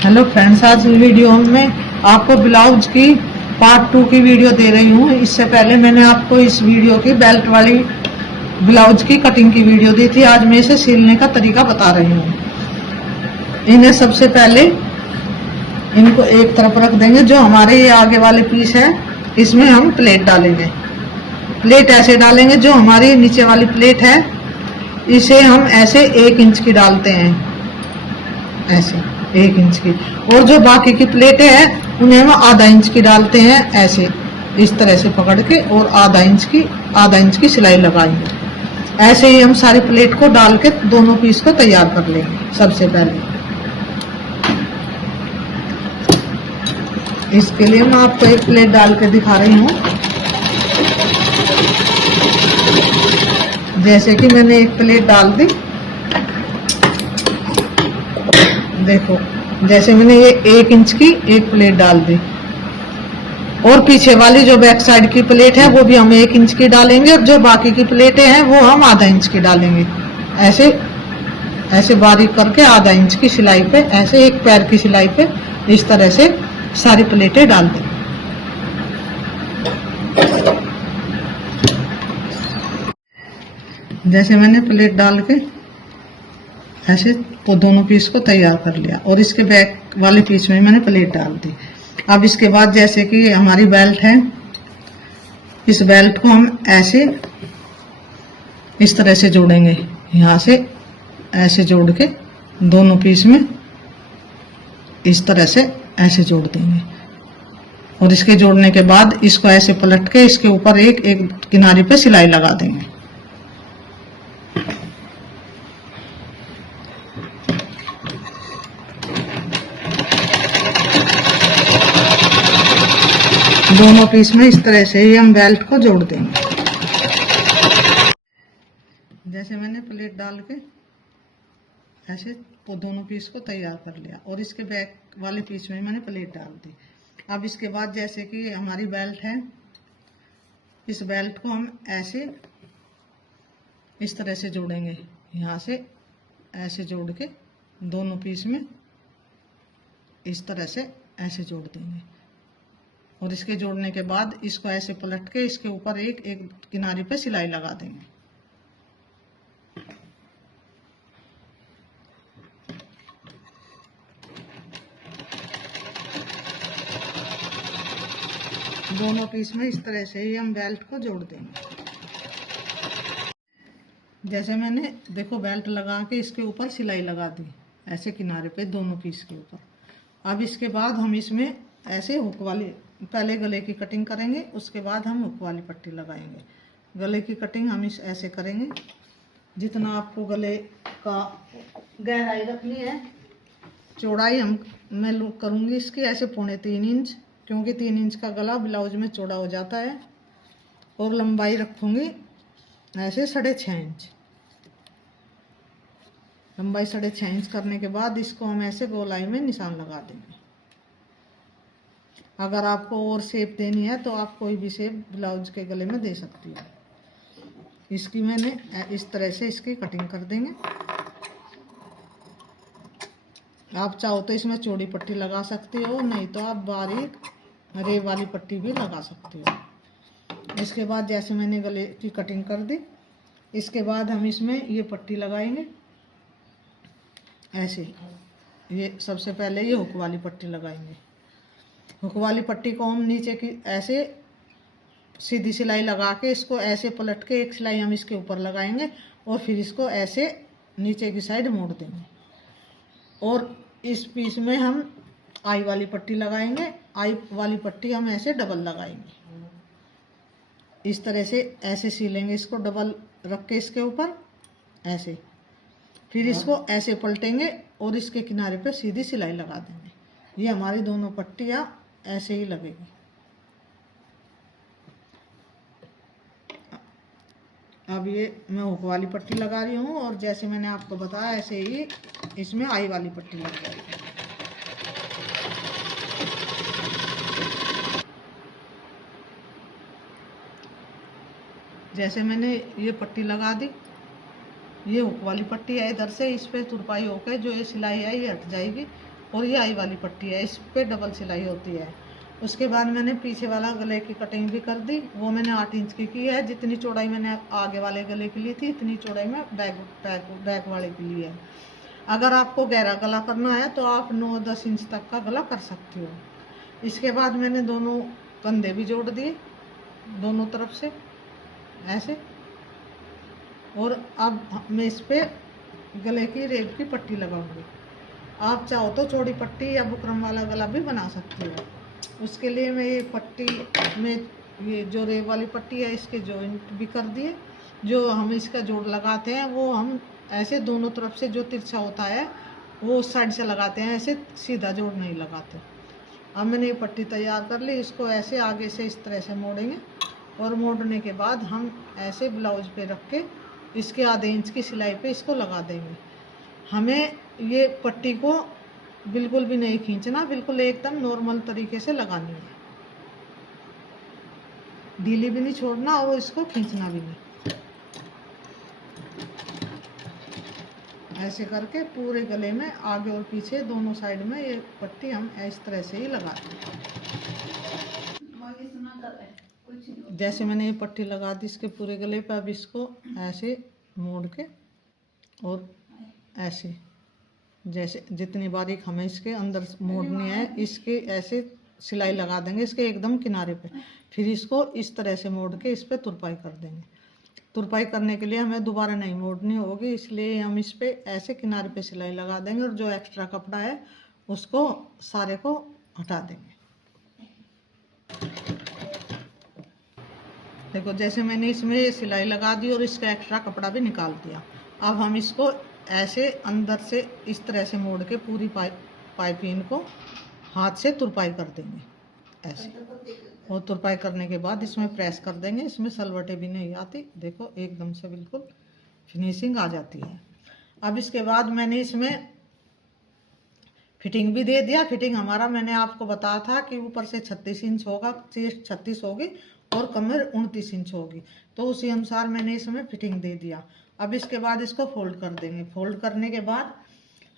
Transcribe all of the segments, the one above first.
Hello friends, आज इस video में आपको ब्लाउज की पार्ट 2 की वीडियो दे रही हूँ। इससे पहले मैंने आपको इस वीडियो की बेल्ट वाली ब्लाउज की कटिंग की वीडियो दी थी। आज मैं इसे सिलने का तरीका बता रही हूँ। इन्हें सबसे पहले इनको एक तरफ रख देंगे। जो हमारे ये आगे वाले पीस है इसमें हम प्लेट डालेंगे। प्लेट ऐसे डालेंगे, जो हमारी नीचे वाली प्लेट है इसे हम ऐसे 1 इंच की डालते हैं, ऐसे 1 इंच की। और जो बाकी की प्लेटें हैं उन्हें हम आधा इंच की डालते हैं, ऐसे इस तरह से पकड़ के, और आधा इंच की सिलाई लगाएंगे। ऐसे ही हम सारी प्लेट को डाल के दोनों पीस को तैयार कर लेंगे। सबसे पहले इसके लिए मैं आपको एक प्लेट डाल के दिखा रही हूँ। जैसे कि मैंने एक प्लेट डाल दी, देखो जैसे मैंने ये 1 इंच की एक प्लेट डाल दी। और पीछे वाली जो बैक साइड की प्लेट है वो भी हम 1 इंच की डालेंगे, और जो बाकी की प्लेटें हैं वो हम आधा इंच की डालेंगे। ऐसे ऐसे बारीक करके आधा इंच की सिलाई पे, ऐसे एक पैर की सिलाई पे इस तरह से सारी प्लेटें डाल दें। जैसे मैंने प्लेट डाल के ऐसे तो दोनों पीस को तैयार कर लिया, और इसके बैक वाले पीस में मैंने प्लेट डाल दी। अब इसके बाद जैसे कि हमारी बेल्ट है, इस बेल्ट को हम ऐसे इस तरह से जोड़ेंगे। यहाँ से ऐसे जोड़ के दोनों पीस में इस तरह से ऐसे जोड़ देंगे, और इसके जोड़ने के बाद इसको ऐसे पलट के इसके ऊपर एक किनारे पे सिलाई लगा देंगे। दोनों पीस में इस तरह से ही हम बेल्ट को जोड़ देंगे। जैसे मैंने प्लेट डाल के ऐसे तो दोनों पीस को तैयार कर लिया, और इसके बैक वाले पीस में मैंने प्लेट डाल दी। अब इसके बाद जैसे कि हमारी बेल्ट है, इस बेल्ट को हम ऐसे इस तरह से जोड़ेंगे। यहाँ से ऐसे जोड़ के दोनों पीस में इस तरह से ऐसे जोड़ देंगे, और इसके जोड़ने के बाद इसको ऐसे पलट के इसके ऊपर एक किनारे पे सिलाई लगा देंगे। दोनों पीस में इस तरह से ही हम बेल्ट को जोड़ देंगे। जैसे मैंने देखो बेल्ट लगा के इसके ऊपर सिलाई लगा दी, ऐसे किनारे पे दोनों पीस के ऊपर। अब इसके बाद हम इसमें ऐसे हुक वाली, पहले गले की कटिंग करेंगे, उसके बाद हम हुक वाली पट्टी लगाएंगे। गले की कटिंग हम ऐसे करेंगे। जितना आपको गले का गहराई रखनी है, चौड़ाई मैं करूँगी इसकी ऐसे 3.25 इंच, क्योंकि 3 इंच का गला ब्लाउज में चौड़ा हो जाता है। और लंबाई रखूँगी ऐसे 6.5 इंच। लंबाई 6.5 इंच करने के बाद इसको हम ऐसे गोलाई में निशान लगा देंगे। अगर आपको और शेप देनी है तो आप कोई भी शेप ब्लाउज के गले में दे सकती हो। इसकी मैंने इस तरह से इसकी कटिंग कर देंगे। आप चाहो तो इसमें चौड़ी पट्टी लगा सकते हो, नहीं तो आप बारीक रेब वाली पट्टी भी लगा सकते हो। इसके बाद जैसे मैंने गले की कटिंग कर दी, इसके बाद हम इसमें ये पट्टी लगाएंगे ऐसे। ये सबसे पहले ये हुक वाली पट्टी लगाएंगे। हुक वाली पट्टी को हम नीचे की ऐसे सीधी सिलाई लगा के इसको ऐसे पलट के एक सिलाई हम इसके ऊपर लगाएंगे, और फिर इसको ऐसे नीचे की साइड मोड़ देंगे, और इस पीस में हम आई वाली पट्टी लगाएंगे। आई वाली पट्टी हम ऐसे डबल लगाएंगे। इस तरह से ऐसे सिलेंगे इसको, डबल रख के इसके ऊपर ऐसे। फिर इसको ऐसे पलटेंगे और इसके किनारे पे सीधी सिलाई लगा देंगे। ये हमारी दोनों पट्टियाँ ऐसे ही लगेगी। अब ये मैं हुक वाली पट्टी लगा रही हूँ, और जैसे मैंने आपको बताया ऐसे ही इसमें आई वाली पट्टी लग जाएगी। जैसे मैंने ये पट्टी लगा दी, ये हुक वाली पट्टी है, इधर से इस पे तुरपाई होकर जो ये सिलाई है ये हट जाएगी, और ये आई वाली पट्टी है, इस पे डबल सिलाई होती है। उसके बाद मैंने पीछे वाला गले की कटिंग भी कर दी, वो मैंने 8 इंच की है। जितनी चौड़ाई मैंने आगे वाले गले की ली थी इतनी चौड़ाई में बैक वाले की ली है। अगर आपको गहरा गला करना है तो आप 9-10 इंच तक का गला कर सकते हो। इसके बाद मैंने दोनों कंधे भी जोड़ दिए दोनों तरफ से ऐसे, और अब मैं इस पे गले की रेब की पट्टी लगाऊंगी। आप चाहो तो चौड़ी पट्टी या बुकरम वाला गला भी बना सकते हो। उसके लिए मैं ये पट्टी में ये जो रेब वाली पट्टी है इसके जॉइंट भी कर दिए। जो हम इसका जोड़ लगाते हैं वो हम ऐसे दोनों तरफ से जो तिरछा होता है वो उस साइड से लगाते हैं, ऐसे सीधा जोड़ नहीं लगाते। अब मैंने ये पट्टी तैयार कर ली, इसको ऐसे आगे से इस तरह से मोड़ेंगे और मोड़ने के बाद हम ऐसे ब्लाउज पे रख के इसके आधे इंच की सिलाई पे इसको लगा देंगे। हमें ये पट्टी को बिल्कुल भी नहीं खींचना, बिल्कुल एकदम नॉर्मल तरीके से लगानी है, ढीली भी नहीं छोड़ना और इसको खींचना भी नहीं। ऐसे करके पूरे गले में आगे और पीछे दोनों साइड में ये पट्टी हम इस तरह से ही लगाते हैं। जैसे मैंने ये पट्टी लगा दी इसके पूरे गले पे, अब इसको ऐसे मोड़ के और ऐसे जैसे जितनी बारीक हमें इसके अंदर मोड़नी है इसके ऐसे सिलाई लगा देंगे इसके एकदम किनारे पे। फिर इसको इस तरह से मोड़ के इस पे तुरपाई कर देंगे। तुरपाई करने के लिए हमें दोबारा नहीं मोड़नी होगी, इसलिए हम इस पे ऐसे किनारे पे सिलाई लगा देंगे और जो एक्स्ट्रा कपड़ा है उसको सारे को हटा देंगे। देखो जैसे मैंने इसमें सिलाई लगा दी और इसका एक्स्ट्रा कपड़ा भी निकाल दिया। अब हम इसको ऐसे अंदर से इस तरह से मोड़ के पूरी पाइपिंग को हाथ से तुरपाई कर देंगे ऐसे, और तुरपाई करने के बाद इसमें प्रेस कर देंगे। इसमें सलवटें भी नहीं आती, देखो एकदम से बिल्कुल फिनिशिंग आ जाती है। अब इसके बाद मैंने इसमें फिटिंग भी दे दिया। फिटिंग हमारा मैंने आपको बताया था कि ऊपर से 36 इंच होगा, चेस्ट 36 होगी और कमर 29 इंच होगी, तो उसी अनुसार मैंने इसमें फिटिंग दे दिया। अब इसके बाद इसको फोल्ड कर देंगे। फोल्ड करने के बाद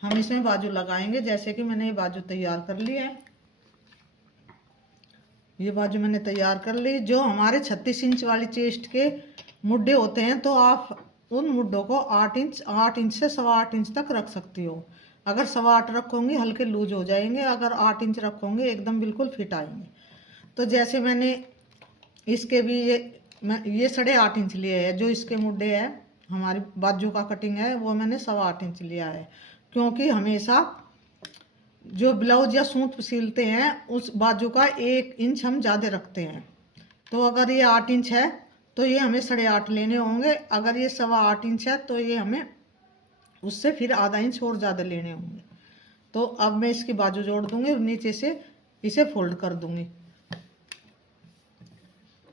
हम इसमें बाजू लगाएंगे। जैसे कि मैंने ये बाजू तैयार कर ली है, ये बाजू मैंने तैयार कर ली। जो हमारे 36 इंच वाली चेस्ट के मुड्ढे होते हैं तो आप उन मुड्ढों को 8 इंच से 8.25 इंच तक रख सकती हो। अगर 8.25 रखोगे हल्के लूज हो जाएंगे, अगर 8 इंच रखोगे एकदम बिल्कुल फिट आएंगे। तो जैसे मैंने इसके भी ये 8.5 इंच लिए है। जो इसके मुड्ढे है हमारी बाजू का कटिंग है वो मैंने 8.25 इंच लिया है, क्योंकि हमेशा जो ब्लाउज या सूट सिलते हैं उस बाजू का 1 इंच हम ज़्यादा रखते हैं। तो अगर ये 8 इंच है तो ये हमें 8.5 लेने होंगे। अगर ये 8.25 इंच है तो ये हमें उससे फिर आधा इंच और ज़्यादा लेने होंगे। तो अब मैं इसकी बाजू जोड़ दूंगी और नीचे से इसे फोल्ड कर दूंगी।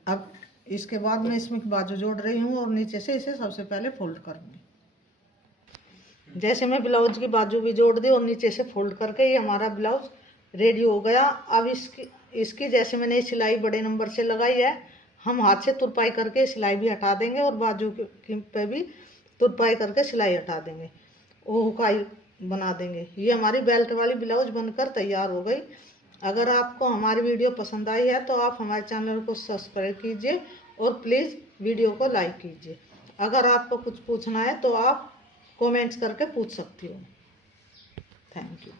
अब इसके बाद मैं इसमें बाजू जोड़ रही हूँ और नीचे से इसे सबसे पहले फोल्ड करूँगी। जैसे मैं ब्लाउज की बाजू भी जोड़ दी और नीचे से फोल्ड करके ये हमारा ब्लाउज रेडी हो गया। अब इसकी जैसे मैंने सिलाई बड़े नंबर से लगाई है, हम हाथ से तुरपाई करके सिलाई भी हटा देंगे और बाजू पे भी तुरपाई करके सिलाई हटा देंगे, वो हुकाई बना देंगे। ये हमारी बेल्ट वाली ब्लाउज बनकर तैयार हो गई। अगर आपको हमारी वीडियो पसंद आई है तो आप हमारे चैनल को सब्सक्राइब कीजिए और प्लीज़ वीडियो को लाइक कीजिए। अगर आपको कुछ पूछना है तो आप कमेंट्स करके पूछ सकती हो। Thank you.